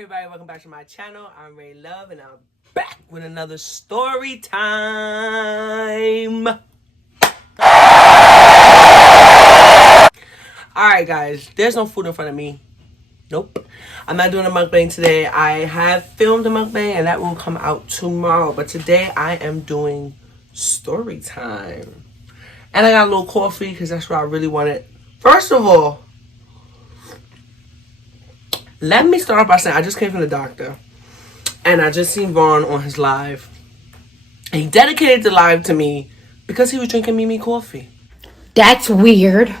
everybody, welcome back to my channel. I'm Raelove and I'm back with another story time. Alright guys, there's no food in front of me. Nope. I'm not doing a mukbang today. I have filmed a mukbang and that will come out tomorrow. But today I am doing story time. And I got a little coffee because that's what I really wanted. First of all, let me start off by saying I just came from the doctor. And I just seen Vaughn on his live. And he dedicated the live to me because he was drinking Mimi coffee. That's weird.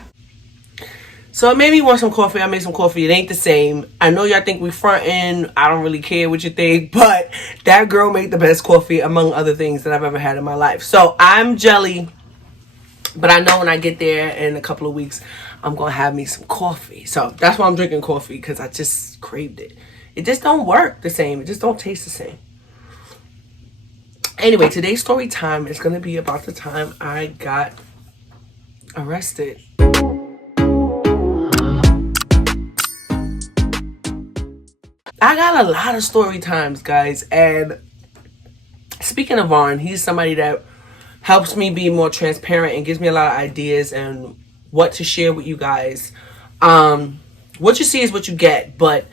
So it made me want some coffee. I made some coffee. It ain't the same. I know y'all think we frontin'. I don't really care what you think. But that girl made the best coffee among other things that I've ever had in my life. So I'm jelly. But I know when I get there in a couple of weeks, I'm going to have me some coffee. So that's why I'm drinking coffee, because I just craved it. It just don't work the same. It just don't taste the same. Anyway, today's story time is going to be about the time I got arrested. I got a lot of story times, guys. And speaking of Vaughn, he's somebody that helps me be more transparent and gives me a lot of ideas and what to share with you guys. What you see is what you get, but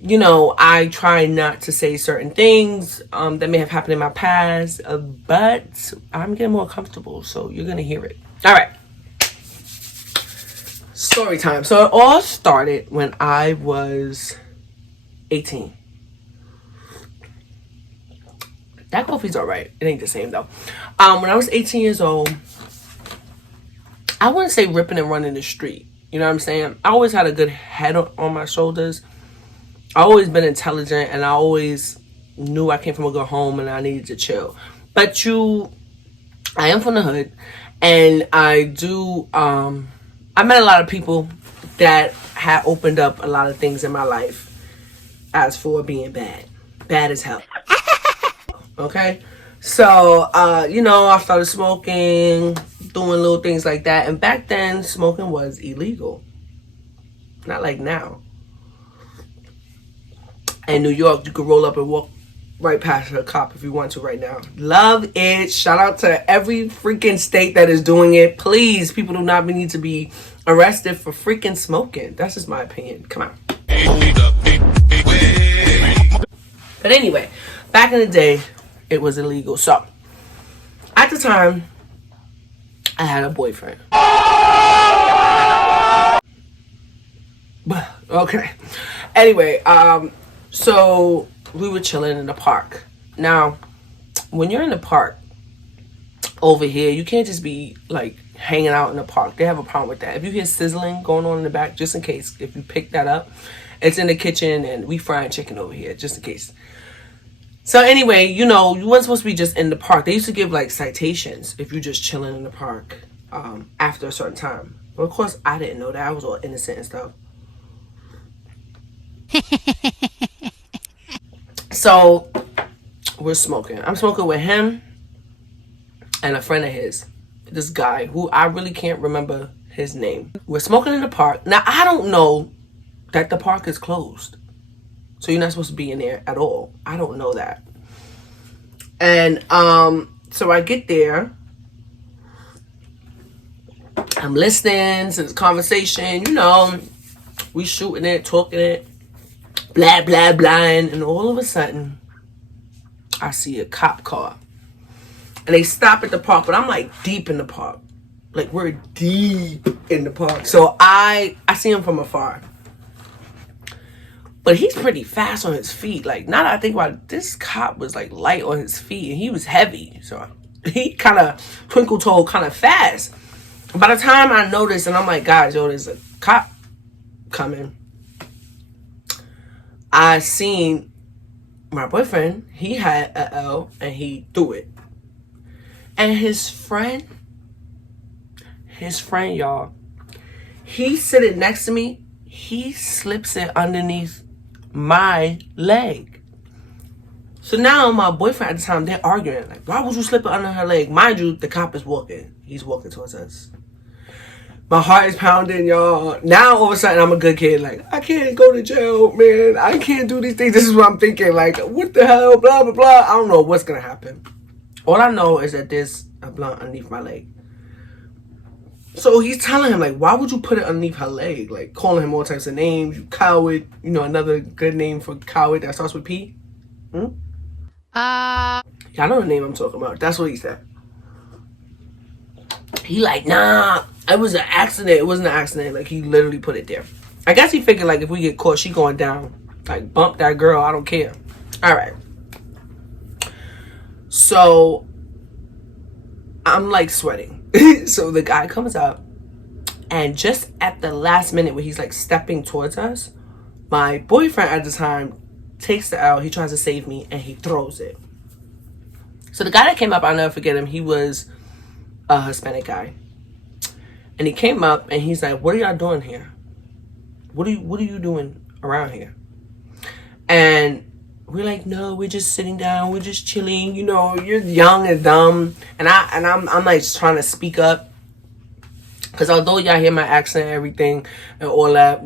you know, I try not to say certain things that may have happened in my past, but I'm getting more comfortable, so you're gonna hear it. All right, story time. So it all started when I was 18. That coffee's all right. It ain't the same though. When I was 18 years old, I wouldn't say ripping and running the street. You know what I'm saying? I always had a good head on my shoulders. I always been intelligent, and I always knew I came from a good home and I needed to chill. But I am from the hood, and I met a lot of people that had opened up a lot of things in my life as for being bad as hell. Okay, so you know, I started smoking, doing little things like that, and back then smoking was illegal, not like now. In New York, you could roll up and walk right past a cop if you want to right now. Love it. Shout out to every freaking state that is doing it. Please, people do not need to be arrested for freaking smoking. That's just my opinion. Come on. But anyway, back in the day, it was illegal. So at the time, I had a boyfriend. Okay. Anyway, so we were chilling in the park. Now, when you're in the park over here, you can't just be like hanging out in the park. They have a problem with that. If you hear sizzling going on in the back, just in case, if you pick that up, it's in the kitchen and we frying chicken over here, just in case. So anyway, you know, you weren't supposed to be just in the park. They used to give like citations if you're just chilling in the park after a certain time. But of course, I didn't know that. I was all innocent and stuff. So we're smoking. I'm smoking with him and a friend of his. This guy who I really can't remember his name. We're smoking in the park. Now, I don't know that the park is closed. So you're not supposed to be in there at all. I don't know that. And so I get there. I'm listening to this conversation. You know, we shooting it, talking it. Blah, blah, blah. And all of a sudden, I see a cop car. And they stop at the park. But I'm like deep in the park. Like we're deep in the park. So I see him from afar. But he's pretty fast on his feet. Like, now that I think about it, this cop was like light on his feet and he was heavy. So he kind of twinkle-toed kind of fast. By the time I noticed, and I'm like, guys, yo, there's a cop coming. I seen my boyfriend, he had a L and he threw it. And his friend, y'all, he's sitting next to me. He slips it underneath my leg. So now my boyfriend at the time, they're arguing. Like, why would you slip it under her leg? Mind you, the cop is walking. He's walking towards us. My heart is pounding, y'all. Now, all of a sudden, I'm a good kid. Like, I can't go to jail, man. I can't do these things. This is what I'm thinking. Like, what the hell? Blah, blah, blah. I don't know what's going to happen. All I know is that there's a blunt underneath my leg. So he's telling him, like, why would you put it underneath her leg? Like, calling him all types of names. You coward. You know, another good name for coward that starts with P. Y'all know the name I'm talking about. That's what he said. He like, nah, it was an accident. It wasn't an accident. Like, he literally put it there. I guess he figured, like, if we get caught, she going down. Like, bump that girl. I don't care. All right. So, I'm, like, sweating. So, the guy comes up. And just at the last minute where he's, like, stepping towards us, my boyfriend at the time takes the L. He tries to save me, and he throws it. So, the guy that came up, I'll never forget him. He was a Hispanic guy. And he came up and he's like, what are y'all doing here? What are you doing around here? And we're like, no, we're just sitting down, we're just chilling, you know, you're young and dumb. And I'm like just trying to speak up. Cause although y'all hear my accent and everything and all that,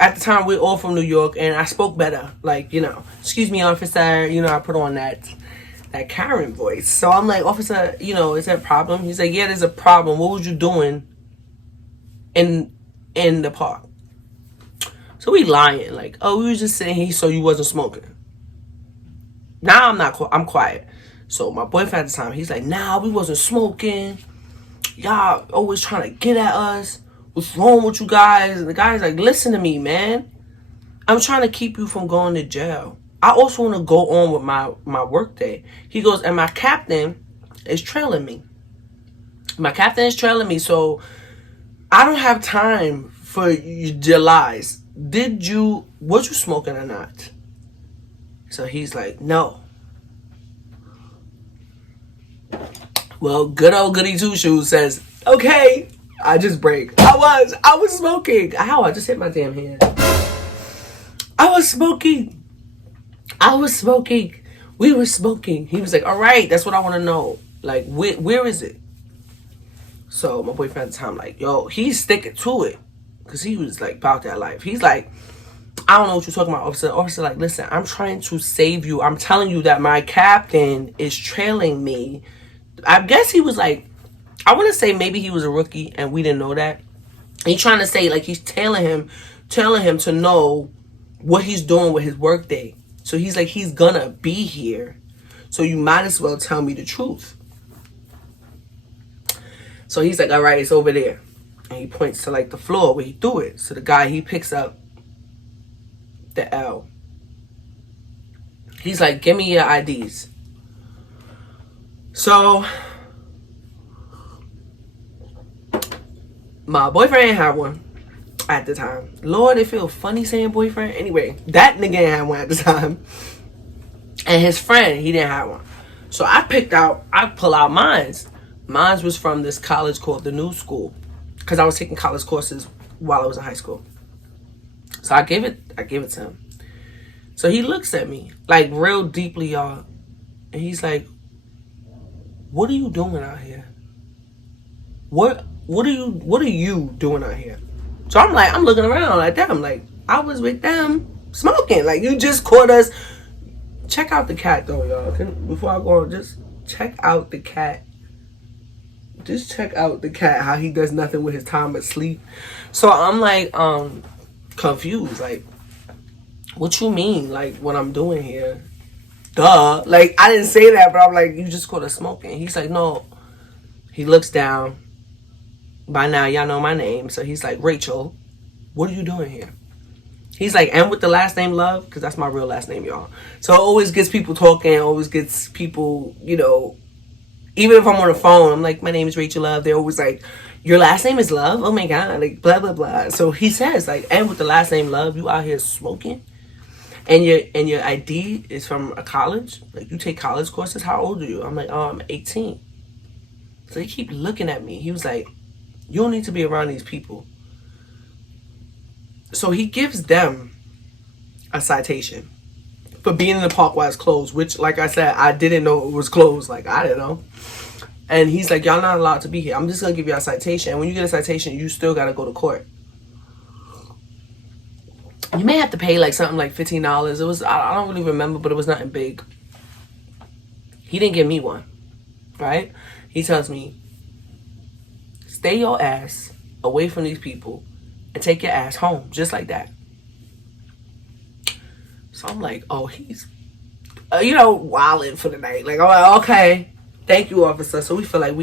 at the time we're all from New York and I spoke better. Like, you know, excuse me, officer, you know, I put on that Karen voice. So I'm like, officer, you know, is there a problem? He's like, yeah, there's a problem. What was you doing in the park? So we lying. Like, oh, we was just sitting here so you wasn't smoking. Now I'm quiet. So my boyfriend at the time, he's like, nah, we wasn't smoking. Y'all always trying to get at us. What's wrong with you guys? And the guy's like, listen to me, man. I'm trying to keep you from going to jail. I also want to go on with my work day. He goes, and my captain is trailing me. My captain is trailing me, so I don't have time for your lies. Was you smoking or not? So he's like, no. Well, good old goody two shoes says, okay. I just break. I was smoking. How? I just hit my damn hand. I was smoking. We were smoking. He was like, all right, that's what I want to know. Like, where is it? So my boyfriend at the time, like, yo, he's sticking to it. Because he was, like, about that life. He's like, I don't know what you're talking about, officer. Officer, like, listen, I'm trying to save you. I'm telling you that my captain is trailing me. I guess he was, like, I want to say maybe he was a rookie and we didn't know that. He's trying to say, like, he's telling him to know what he's doing with his work day. So he's like, he's gonna be here. So you might as well tell me the truth. So he's like, all right, it's over there. And he points to like the floor where he threw it. So the guy, he picks up the L. He's like, give me your IDs. So my boyfriend ain't have one at the time. Lord, it feel funny saying boyfriend. Anyway, that nigga ain't have one at the time. And his friend, he didn't have one. So I pull out mines. Mines was from this college called the New School. Because I was taking college courses while I was in high school. So I gave it to him. So he looks at me, like real deeply, y'all. And he's like, what are you doing out here? What are you doing out here? So I'm like, I'm looking around like them. Like, I was with them smoking. Like, you just caught us. Check out the cat, though, y'all. Before I go on, just check out the cat. Just check out the cat, how he does nothing with his time of sleep. So I'm like, confused. Like, what you mean? Like, what I'm doing here? Duh. Like, I didn't say that, but I'm like, you just caught us smoking. He's like, no. He looks down. By now, y'all know my name. So he's like, Rachel, what are you doing here? He's like, and with the last name Love, because that's my real last name, y'all. So it always gets people talking, always gets people, you know, even if I'm on the phone, I'm like, my name is Rachel Love. They're always like, your last name is Love? Oh my God, like, blah, blah, blah. So he says, like, and with the last name Love, you out here smoking? And your ID is from a college? Like, you take college courses? How old are you? I'm like, oh, I'm 18. So he keep looking at me. He was like, you don't need to be around these people. So he gives them a citation for being in the park while it's closed, which, like I said, I didn't know it was closed. Like, I didn't know. And he's like, y'all not allowed to be here. I'm just going to give you a citation. And when you get a citation, you still got to go to court. You may have to pay like something like $15. It was, I don't really remember, but it was nothing big. He didn't give me one, right? He tells me, stay your ass away from these people and take your ass home, just like that. So I'm like, oh, he's, wilding for the night. Like, I'm like, okay, thank you, officer. So we feel like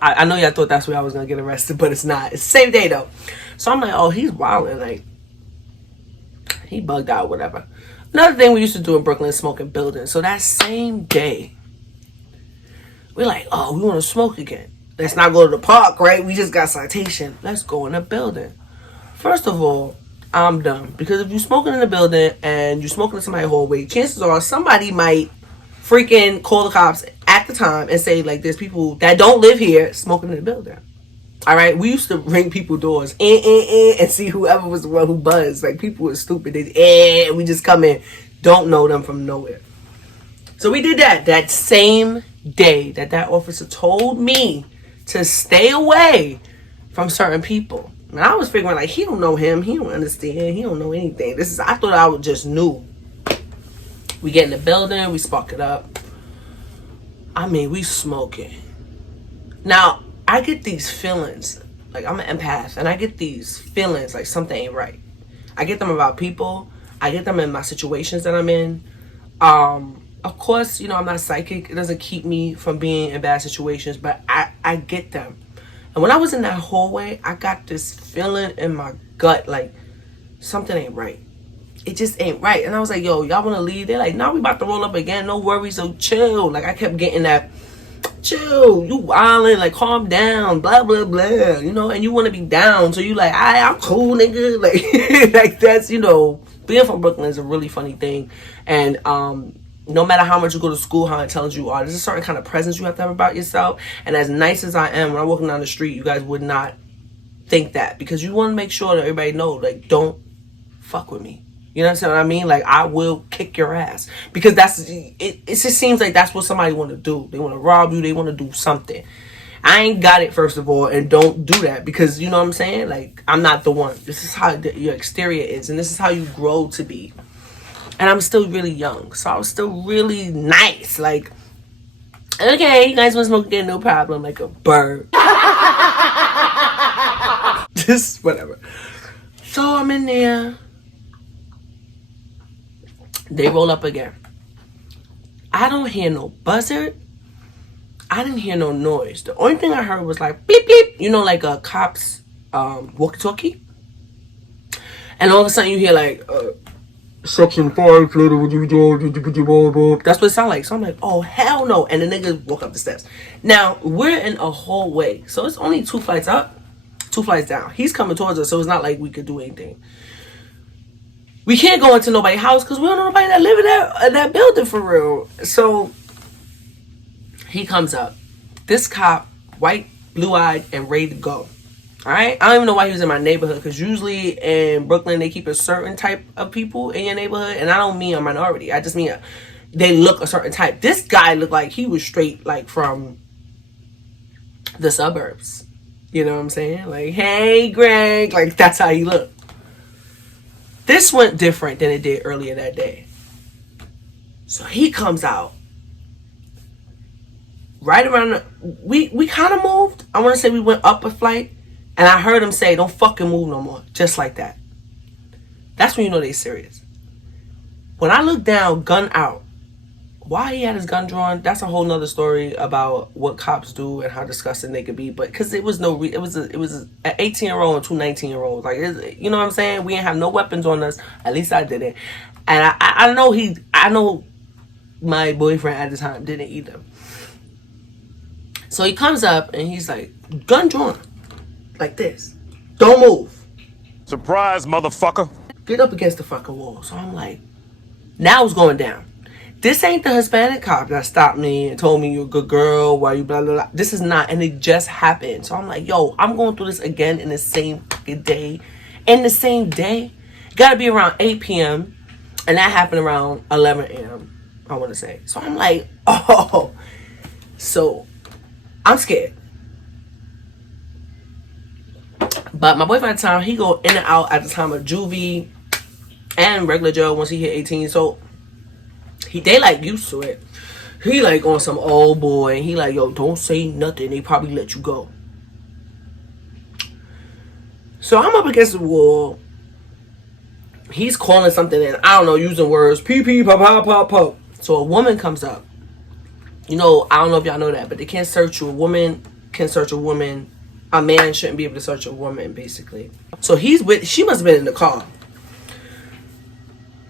I know y'all thought that's where I was going to get arrested, but it's not. It's the same day, though. So I'm like, oh, he's wilding. Like, he bugged out, whatever. Another thing we used to do in Brooklyn is smoking buildings. So that same day, we're like, oh, we want to smoke again. Let's not go to the park, right? We just got citation. Let's go in a building. First of all, I'm dumb. Because if you're smoking in a building and you're smoking in somebody's hallway, chances are somebody might freaking call the cops at the time and say, like, there's people that don't live here smoking in the building. All right? We used to ring people's doors and see whoever was the one who buzzed. Like, people were stupid. And we just come in. Don't know them from nowhere. So we did that same day that officer told me to stay away from certain people. And I was figuring, like, he don't know him. He don't understand. He don't know anything. I thought I just knew. We get in the building. We spark it up. I mean, we smoking. Now, I get these feelings. Like, I'm an empath. And I get these feelings like something ain't right. I get them about people. I get them in my situations that I'm in. Of course, I'm not psychic. It doesn't keep me from being in bad situations. But I get them. And when I was in that hallway, I got this feeling in my gut like something ain't right. It just ain't right. And I was like, yo, y'all want to leave? They're like, no, we about to roll up again. No worries. So chill. Like, I kept getting that, chill. You wildin'. Like, calm down. Blah, blah, blah. And you want to be down. So you like, I'm cool, nigga. Like, like that's, being from Brooklyn is a really funny thing. And, no matter how much you go to school, how intelligent you are, there's a certain kind of presence you have to have about yourself. And as nice as I am, when I'm walking down the street, you guys would not think that. Because you want to make sure that everybody knows, like, don't fuck with me. You know what I mean? Like, I will kick your ass. Because it just seems like that's what somebody want to do. They want to rob you. They want to do something. I ain't got it, first of all, and don't do that. Because, you know what I'm saying? Like, I'm not the one. This is how your exterior is. And this is how you grow to be. And I'm still really young. So I was still really nice. Like, okay, you guys want to smoke again? No problem. Like a bird. Just whatever. So I'm in there. They roll up again. I don't hear no buzzard. I didn't hear no noise. The only thing I heard was like, beep, beep. Like a cop's walkie-talkie. And all of a sudden you hear like... Section 5, later, that's what it sounds like. So I'm like, oh, hell no. And the niggas walk up the steps. Now, we're in a hallway. So it's only 2 flights up, 2 flights down. He's coming towards us, so it's not like we could do anything. We can't go into nobody's house because we don't know nobody that live in that building for real. So he comes up. This cop, white, blue-eyed, and ready to go. All right, I don't even know why he was in my neighborhood, because usually in Brooklyn they keep a certain type of people in your neighborhood, and I don't mean a minority. I just mean they look a certain type. This guy looked like he was straight like from the suburbs. You know what I'm saying? Like, hey, Greg, like that's how he looked. This went different than it did earlier that day. So he comes out right around. We kind of moved. I want to say we went up a flight. And I heard him say, don't fucking move no more. Just like that. That's when you know they serious. When I looked down, gun out. Why he had his gun drawn, that's a whole nother story about what cops do and how disgusting they could be. But because it was an 18-year-old and 2 19-year-olds. Like, you know what I'm saying? We didn't have no weapons on us. At least I didn't. And I know my boyfriend at the time didn't either. So he comes up and he's like, gun drawn. Like this. Don't move. Surprise, motherfucker. Get up against the fucking wall. So I'm like, now it's going down. This ain't the Hispanic cop that stopped me and told me you're a good girl, why you blah, blah, blah. This is not. And it just happened. So I'm like, yo, I'm going through this again in the same fucking day. In the same day. Gotta be around 8 p.m. And that happened around 11 a.m. I want to say. So I'm like, oh. So I'm scared. But my boyfriend at the time, he go in and out at the time of juvie and regular jail once he hit 18. So they like used to it. He like on some old boy. He like, yo, don't say nothing. They probably let you go. So I'm up against the wall. He's calling something in, I don't know, using words. Pee pee, pop, pop, pop, pop. So a woman comes up. You know, I don't know if y'all know that, but they can't search you. A woman can search a woman. A man shouldn't be able to search a woman, basically. So she must have been in the car.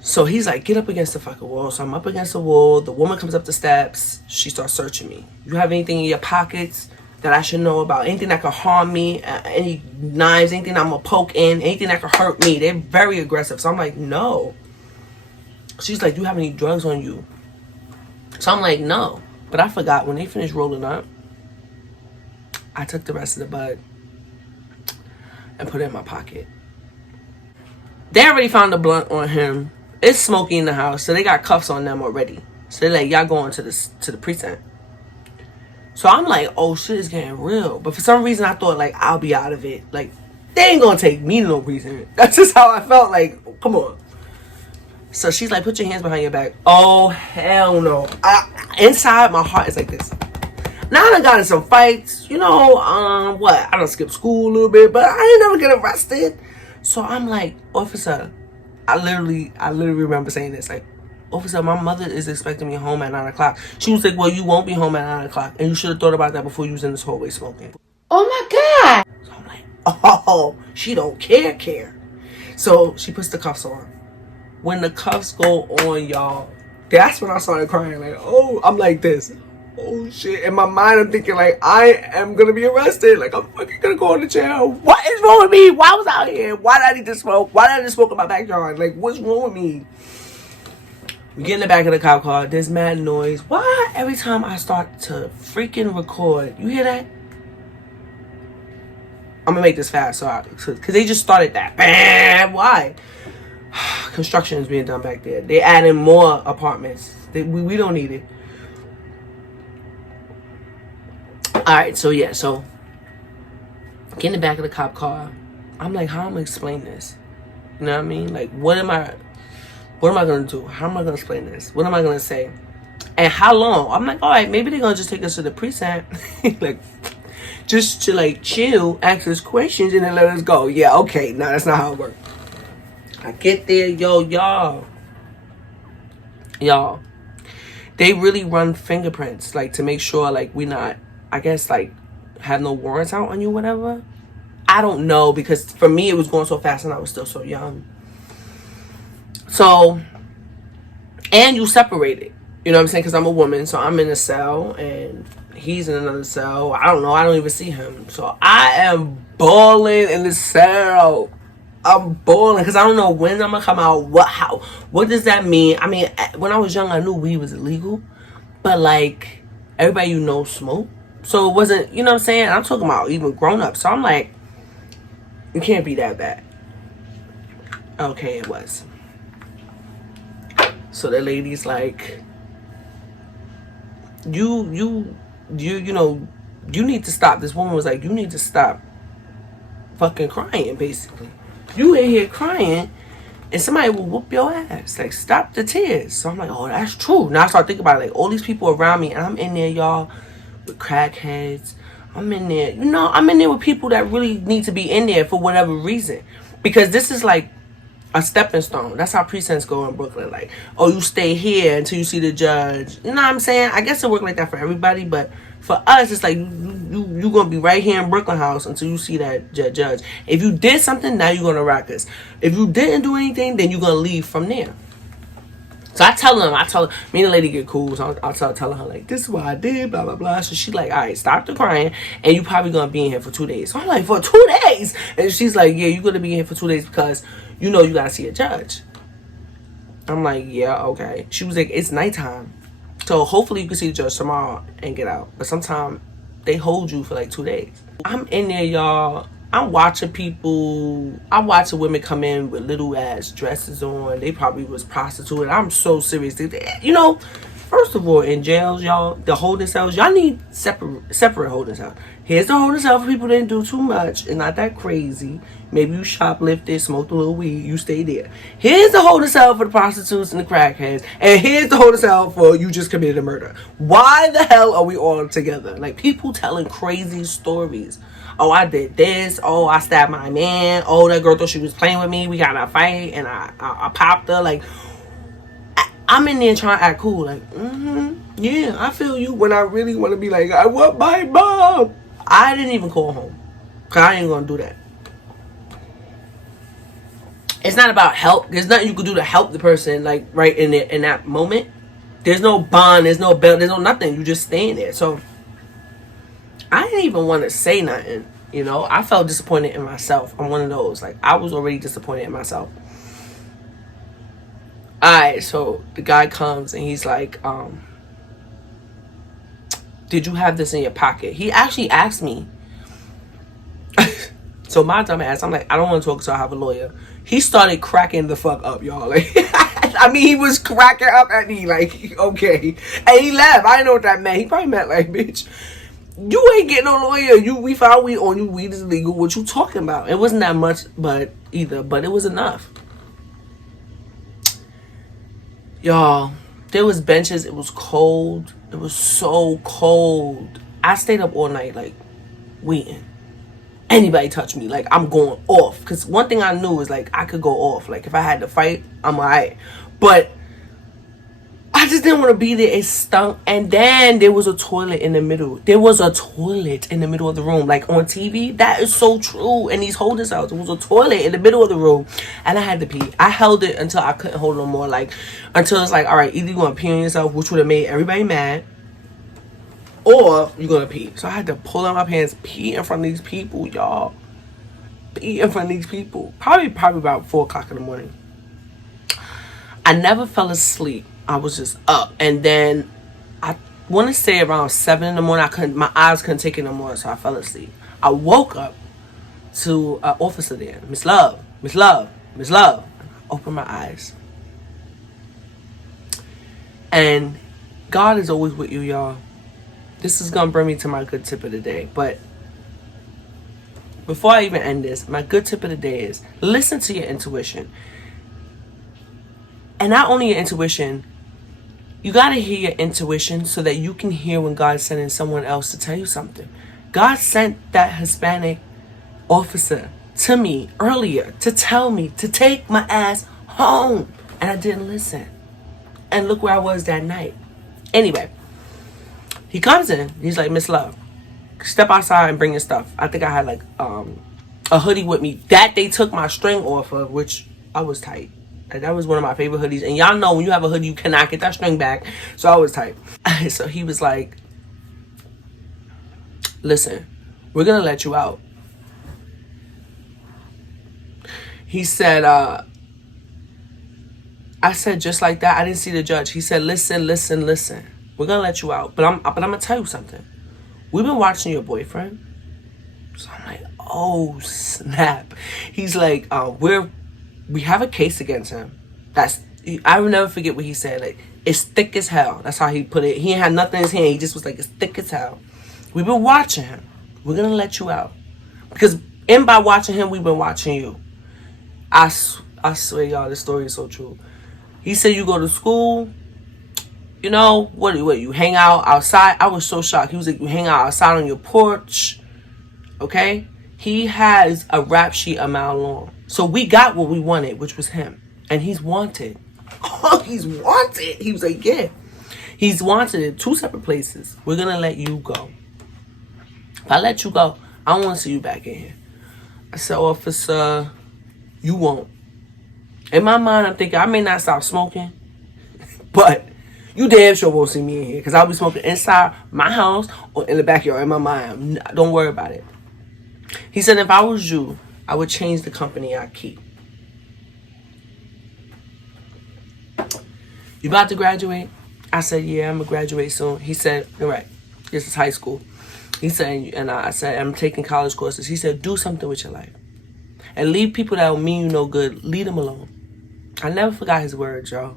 So he's like, get up against the fucking wall. So I'm up against the wall. The woman comes up the steps. She starts searching me. You have anything in your pockets that I should know about? Anything that could harm me? Any knives? Anything I'm going to poke in? Anything that could hurt me? They're very aggressive. So I'm like, no. She's like, do you have any drugs on you? So I'm like, no. But I forgot when they finished rolling up, I took the rest of the bud and put it in my pocket. They already found the blunt on him. It's smoky in the house, so they got cuffs on them already. So they're like, y'all going to the precinct. So I'm like, oh shit, it's getting real. But for some reason, I thought like I'll be out of it. Like they ain't gonna take me to no precinct. That's just how I felt. Like, come on. So she's like, put your hands behind your back. Oh hell no. Inside my heart is like this. Now I done got in some fights. You know, I done skipped school a little bit, but I ain't never get arrested. So I'm like, officer. I literally remember saying this, like, officer, my mother is expecting me home at 9 o'clock. She was like, well, you won't be home at 9 o'clock. And you should have thought about that before you was in this hallway smoking. Oh my God. So I'm like, oh, she don't care. So she puts the cuffs on. When the cuffs go on, y'all, that's when I started crying. Like, oh, I'm like this. Oh shit. In my mind, I'm thinking like, I am going to be arrested. Like, I'm fucking going to go to jail. What is wrong with me? Why was I out here? Why did I need to smoke? Why did I just smoke in my backyard? Like, what's wrong with me? We get in the back of the cop car. There's mad noise. Why every time I start to freaking record, you hear that? I'm going to make this fast. Because they just started that. Why? Construction is being done back there. They adding more apartments. We don't need it. Alright, so yeah, so get in the back of the cop car. I'm like, how am I gonna explain this? You know what I mean? Like, what am I gonna do? How am I gonna explain this? What am I gonna say? And how long? I'm like, alright, maybe they're gonna just take us to the precinct. Like, just to like chill, ask us questions, and then let us go. Yeah, okay. No, that's not how it works. I get there, y'all. They really run fingerprints, like, to make sure, like, we not, I guess, like, have no warrants out on you, whatever. I don't know, because for me, it was going so fast and I was still so young. So, and you separated. You know what I'm saying? Because I'm a woman, so I'm in a cell, and he's in another cell. I don't know. I don't even see him. So, I am balling in the cell. I'm balling because I don't know when I'm going to come out. What does that mean? I mean, when I was young, I knew weed was illegal. But, like, everybody you know smoke. So, it wasn't, you know what I'm saying? I'm talking about even grown up. So, I'm like, it can't be that bad. Okay, it was. So, the lady's like, you know, you need to stop. This woman was like, you need to stop fucking crying, basically. You in here crying, and somebody will whoop your ass. Like, stop the tears. So I'm like, oh, that's true. Now I start thinking about it. Like, all these people around me, and I'm in there, y'all, with crackheads. I'm in there. You know, I'm in there with people that really need to be in there for whatever reason. Because this is like a stepping stone. That's how precincts go in Brooklyn. Like, oh, you stay here until you see the judge. You know what I'm saying? I guess it works like that for everybody, but for us, it's like you gonna be right here in Brooklyn House until you see that judge. If you did something, now you're gonna rock us. If you didn't do anything, then you're gonna leave from there. So I tell her, me and the lady get cool, so I'll tell her, like, this is what I did, blah, blah, blah. So she's like, all right, stop the crying, and you probably gonna be in here for 2 days. So I'm like, for 2 days? And she's like, yeah, you're gonna be in here for 2 days because you know you gotta see a judge. I'm like, yeah, okay. She was like, it's nighttime. So hopefully you can see the judge tomorrow and get out. But sometimes they hold you for like 2 days. I'm in there, y'all. I'm watching people. I'm watching women come in with little ass dresses on. They probably was prostituted. I'm so serious. You know, First of all, in jails, y'all, the holding cells, y'all need separate holding cells. Here's the holding cell for people that didn't do too much and not that crazy. Maybe you shoplifted, smoked a little weed, you stay there. Here's the holding cell for the prostitutes and the crackheads. And here's the holding cell for you just committed a murder. Why the hell are we all together? Like, people telling crazy stories. Oh, I did this. Oh, I stabbed my man. Oh, that girl thought she was playing with me. We got in a fight and I popped her. Like, I'm in there trying to act cool. Like, yeah, I feel you. When I really want to be like, I want my mom. I didn't even call home. Because I ain't going to do that. It's not about help. There's nothing you can do to help the person, like, right in that moment. There's no bond. There's no belt. There's no nothing. You just staying there. So, I didn't even want to say nothing. You know, I felt disappointed in myself. I'm one of those. Like, I was already disappointed in myself. Alright, so the guy comes and he's like, did you have this in your pocket? He actually asked me. So my dumb ass, I'm like, I don't want to talk, so I have a lawyer. He started cracking the fuck up, y'all. Like, I mean, he was cracking up at me, like, okay. And he laughed. I didn't know what that meant. He probably meant, like, bitch, you ain't getting no lawyer. We found weed on you. Weed is illegal. What you talking about? It wasn't that much, but it was enough. Y'all, there was benches. It was cold. It was so cold. I stayed up all night, like, waiting. Anybody touch me, like, I'm going off. Because one thing I knew is, like, I could go off. Like, if I had to fight, I'm alright. But I just didn't want to be there. It stunk. And then there was a toilet in the middle. There was a toilet in the middle of the room. Like, on TV, that is so true. In these holding cells, there was a toilet in the middle of the room. And I had to pee. I held it until I couldn't hold it no more. Like, until it's like, all right, either you're going to pee on yourself, which would have made everybody mad, or you're going to pee. So I had to pull out my pants, pee in front of these people, y'all. Pee in front of these people. Probably about 4 o'clock in the morning. I never fell asleep. I was just up. And then I want to say around 7 in the morning, my eyes couldn't take it no more, so I fell asleep. I woke up to an officer there. Miss Love. I opened my eyes. And God is always with you, y'all. This is going to bring me to my good tip of the day. But before I even end this, my good tip of the day is listen to your intuition. And not only your intuition, you got to hear your intuition so that you can hear when God's sending someone else to tell you something. God sent that Hispanic officer to me earlier to tell me to take my ass home. And I didn't listen. And look where I was that night. Anyway, he comes in. He's like, Miss Love, step outside and bring your stuff. I think I had like a hoodie with me that they took my string off of, which I was tight. That was one of my favorite hoodies. And y'all know when you have a hoodie, you cannot get that string back. So I was tight. So he was like, listen, we're going to let you out. He said, I said just like that. I didn't see the judge. He said, listen. We're going to let you out. But I'm going to tell you something. We've been watching your boyfriend. So I'm like, oh, snap. He's like, we have a case against him. I will never forget what he said. Like, it's thick as hell. That's how he put it. He had nothing in his hand. He just was like, it's thick as hell. We've been watching him. We're going to let you out. Because by watching him, we've been watching you. I swear, y'all, this story is so true. He said you go to school. You know, what you hang out outside? I was so shocked. He was like, you hang out outside on your porch. Okay? He has a rap sheet a mile long. So we got what we wanted, which was him. And he's wanted. Oh, he's wanted. He was like, yeah. He's wanted in 2 separate places. We're going to let you go. If I let you go, I don't want to see you back in here. I said, officer, you won't. In my mind, I'm thinking, I may not stop smoking, but you damn sure won't see me in here. Because I'll be smoking inside my house or in the backyard in my mind. Don't worry about it. He said, if I was you, I would change the company I keep. You about to graduate? I said, yeah, I'm going to graduate soon. He said, all right, this is high school. He said, and I said, I'm taking college courses. He said, do something with your life. And leave people that will mean you no good. Leave them alone. I never forgot his words, y'all.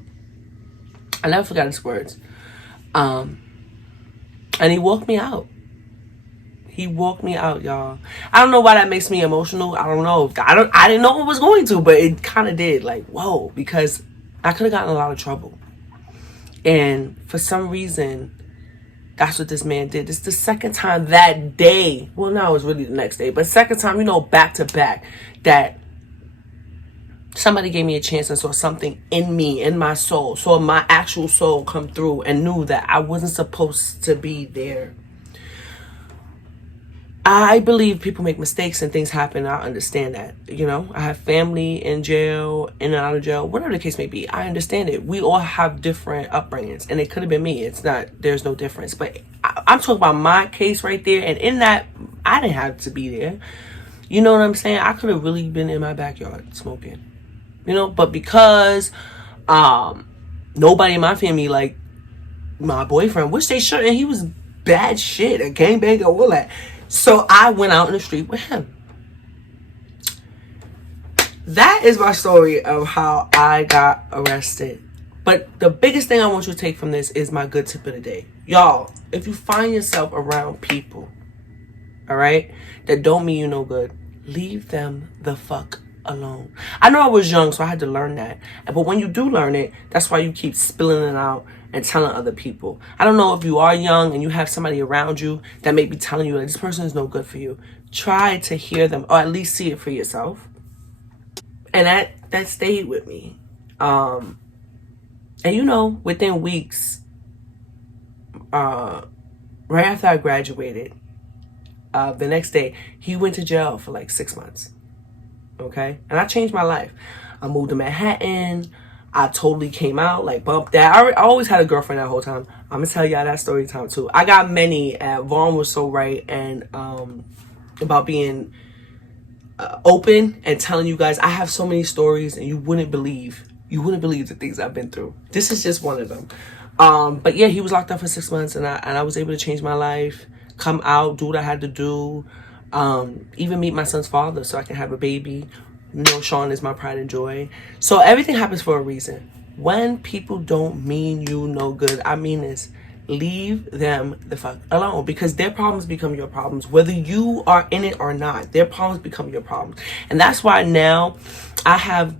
I never forgot his words. And he walked me out. He walked me out, y'all. I don't know why that makes me emotional. I don't know. I didn't know it was going to, but it kind of did. Like, whoa, because I could have gotten in a lot of trouble. And for some reason, that's what this man did. It's the second time that day. Well, no, it was really the next day. But second time, back to back, that somebody gave me a chance and saw something in me, in my soul. Saw my actual soul come through and knew that I wasn't supposed to be there. I believe people make mistakes and things happen. I understand that. I have family in jail, in and out of jail, whatever the case may be. I understand it. We all have different upbringings, and it could have been me. It's not, there's no difference. But I'm talking about my case right there. And in that, I didn't have to be there. You know what I'm saying? I could have really been in my backyard smoking. But because nobody in my family like my boyfriend, which they shouldn't. He was bad shit, a gangbanger, all that. So I went out in the street with him. That is my story of how I got arrested. But the biggest thing I want you to take from this is my good tip of the day. Y'all, if you find yourself around people, all right, that don't mean you no good, leave them the fuck alone. I know I was young, so I had to learn that. But when you do learn it, that's why you keep spilling it out and telling other people. I don't know if you are young and you have somebody around you that may be telling you that this person is no good for you. Try to hear them, or at least see it for yourself. And that stayed with me. And within weeks, right after I graduated, the next day, he went to jail for like 6 months. Okay? And I changed my life. I moved to Manhattan. I totally came out, like, bumped that. I always had a girlfriend that whole time. I'm going to tell y'all that story time, too. I got many. Vaughn was so right. And about being open and telling you guys. I have so many stories, and you wouldn't believe the things I've been through. This is just one of them. But, yeah, he was locked up for 6 months, and I was able to change my life, come out, do what I had to do, even meet my son's father so I can have a baby. Sean is my pride and joy. So everything happens for a reason. When people don't mean you no good, I mean this, leave them the fuck alone, because their problems become your problems. Whether you are in it or not, their problems become your problems. And that's why now I have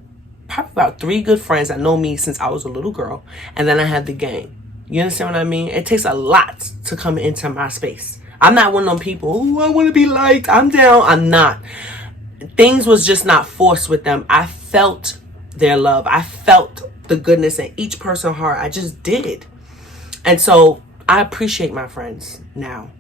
probably about 3 good friends that know me since I was a little girl. And then I have the gang. You understand what I mean? It takes a lot to come into my space. I'm not one of them people, oh, I want to be liked, I'm down. I'm not. Things was just not forced with them. I felt their love. I felt the goodness in each person's heart. I just did. And so I appreciate my friends now.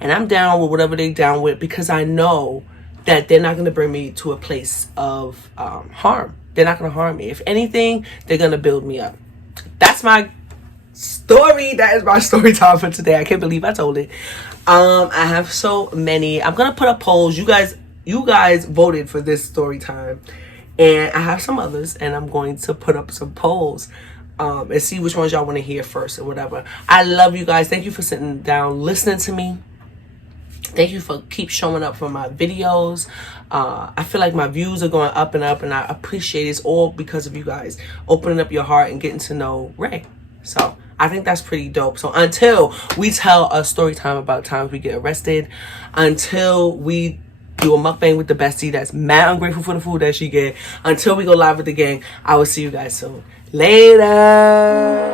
And I'm down with whatever they're down with, because I know that they're not going to bring me to a place of harm. They're not going to harm me. If anything, they're going to build me up. That's my story. That is my story time for today. I can't believe I told it. I have so many. I'm going to put up polls. You guys voted for this story time, and I have some others, and I'm going to put up some polls and see which ones y'all want to hear first or whatever. I love you guys. Thank you for sitting down listening to me. Thank you for keep showing up for my videos. I feel like my views are going up and up, and I appreciate it. It's all because of you guys opening up your heart and getting to know Ray. So I think that's pretty dope. So until we tell a story time about times we get arrested, until we do a mukbang with the bestie that's mad ungrateful for the food that she get, until we go live with the gang, I will see you guys soon. Later.